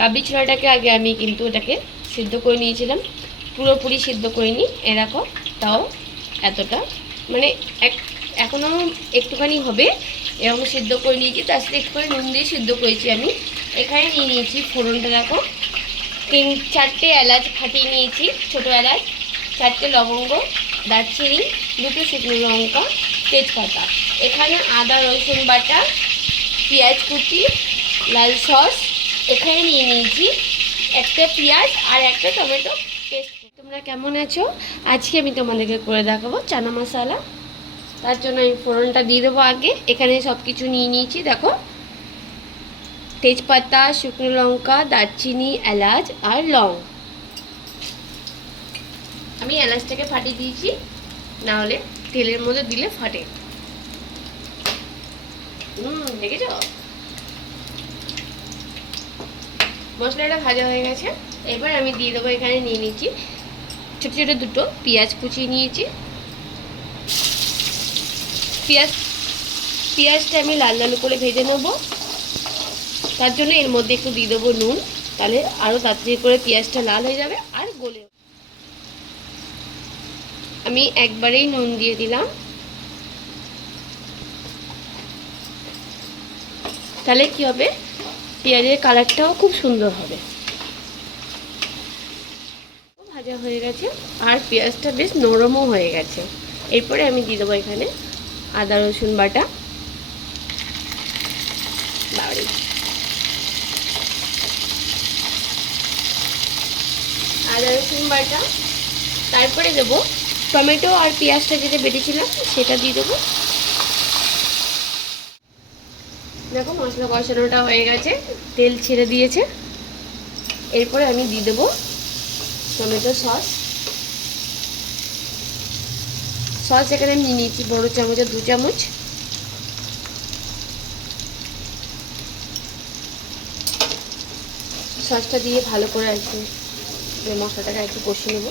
কাবলি ছোলাটাকে আগে আমি কিন্তু এটাকে সিদ্ধ করে নিয়েছিলাম, পুরোপুরি সিদ্ধ করিনি। এরকম তাও এতটা মানে এখনও একটুখানি হবে এরকম সিদ্ধ করে নিয়েছি। তার সাথে একটু করে নুন দিয়ে সিদ্ধ করেছি আমি। এখানে নিয়ে নিয়েছি ফোড়নটা, দেখো 4টে এলাচ ফাটিয়ে নিয়েছি, ছোটো এলাচ, 4টে লবঙ্গ, দারচিনি, 2টো শুকনো লঙ্কা, তেজপাতা। এখানে আদা রসুন বাটা, পেঁয়াজ কুচি, লাল সস, এখানে নিয়ে নিয়েছি একটা পেঁয়াজ আর একটা টমেটো পেস্ট। তোমরা কেমন আছো? আজকে আমি তোমাদেরকে করে দেখাবো চানা মশলা। তার জন্য আমি ফোড়নটা দিয়ে দেবো আগে। এখানে সব কিছু নিয়ে নিয়েছি, দেখো তেজপাতা, শুকনো লঙ্কা, দারচিনি, এলাচ আর লং। আমি এলাচটাকে ফাটিয়ে দিয়েছি, না হলে তেলের মধ্যে দিলে ফাটে। দেখেছ? মশলাটা ভাজা হয়ে গেছে। এবার আমি দিয়ে দেবো, এখানে নিয়ে নিয়েছি ছোটো ছোটো 2টো পেঁয়াজ কুচিয়ে নিয়েছি। পেঁয়াজটা আমি লাল লাল করে ভেজে নেব। তার জন্য এর মধ্যে একটু দিয়ে দেবো নুন, তাহলে আরও তাড়াতাড়ি করে পেঁয়াজটা লাল হয়ে যাবে আর গলে। আমি একবারেই নুন দিয়ে দিলাম, তাহলে কি হবে, পেঁয়াজের কালারটাও খুব সুন্দর হবে। ভাজা হয়ে গেছে আর পেঁয়াজটা বেশ নরমও হয়ে গেছে। এরপরে আমি দিয়ে দেবো এখানে আদা রসুন বাটা, আদা রসুন বাটা। তারপরে দেবো টমেটো আর পেঁয়াজটা যেটা বেটেছিলাম সেটা দিয়ে দেবো। দেখো মশলা কষানোটা হয়ে গেছে, তেল ছেড়ে দিয়েছে। এরপরে আমি দিয়ে দেবো টমেটো সস। এখানে নিয়ে নিয়েছি বড় চামচে 2 চামচ। সসটা দিয়ে ভালো করে একটু মশলাটাকে একটু কষিয়ে নেব।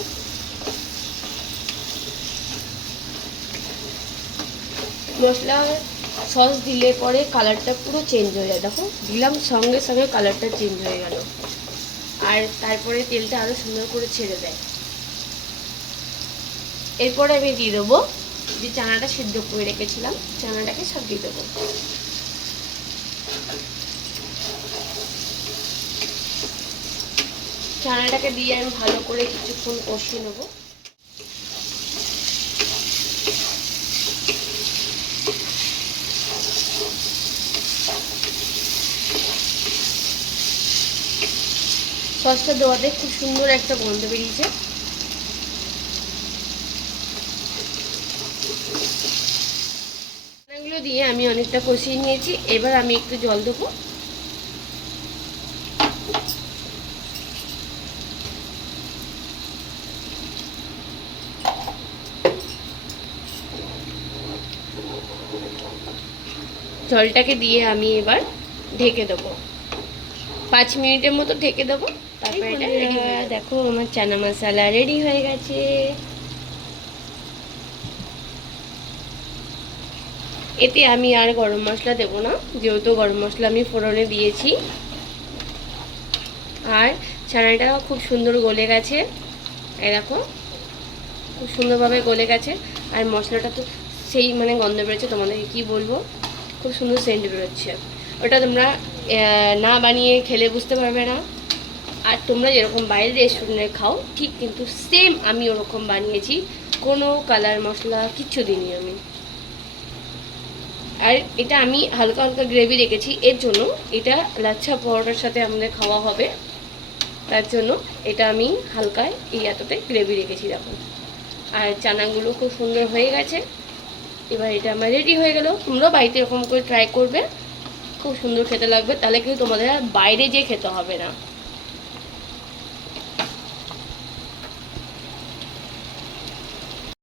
মশলা সস দিলে পরে কালারটা পুরো চেঞ্জ হয়ে যায়। দেখো দিলাম সঙ্গে সঙ্গে কালারটা চেঞ্জ হয়ে গেল, আর তারপরে তেলটা আরও সুন্দর করে ছেড়ে দেয়। এরপরে আমি দিয়ে দেবো যে চানাটা সিদ্ধ করে রেখেছিলাম, চানাটাকে সব দিয়ে দেবো। চানাটাকে দিয়ে আমি ভালো করে কিছুক্ষণ কষিয়ে নেবো। সসটা দেওয়াতে খুব সুন্দর একটা গন্ধ বেরিয়েছে। চানাগুলো দিয়ে আমি অনেকটা কষিয়ে নিয়েছি। এবার আমি একটু জল দেবো। জলটাকে দিয়ে আমি এবার ঢেকে দেবো, 5 মিনিটের মতো ঢেকে দেবো। তারপরে দেখো আমার চানা মশলা রেডি হয়ে গেছে। এতে আমি আর গরম মশলা দেবো না, যেহেতু গরম মশলা আমি ফোড়নে দিয়েছি। আর চানাটা খুব সুন্দর গলে গেছে, এই দেখো খুব সুন্দরভাবে গলে গেছে। আর মশলাটা তো সেই মানে গন্ধ বেরোচ্ছে, তোমাদেরকে কি বলবো, খুব সুন্দর সেন্ট বেরোচ্ছে। ওটা তোমরা না বানিয়ে খেলে বুঝতে পারবে না। আর তোমরা যেরকম বাইরের রেস্টুরেন্টে খাও ঠিক কিন্তু সেম আমি ওরকম বানিয়েছি, কোনো কালার মশলা কিচ্ছু দিইনি আমি। আর এটা আমি হালকা হালকা গ্রেভি রেখেছি, এর জন্য এটা লাচ্ছা পরোটার সাথে আমাদের খাওয়া হবে, তার জন্য এটা আমি হালকায় এই এতটাই গ্রেভি রেখেছি। দেখো আর চানাগুলো খুব সুন্দর হয়ে গেছে। এবার এটা আমার রেডি হয়ে গেল। তোমরাও বাড়িতে এরকম করে ট্রাই করবে, খুব সুন্দর খেতে লাগবে। তাহলে কিন্তু তোমাদের আর বাইরে যেয়ে খেতে হবে না।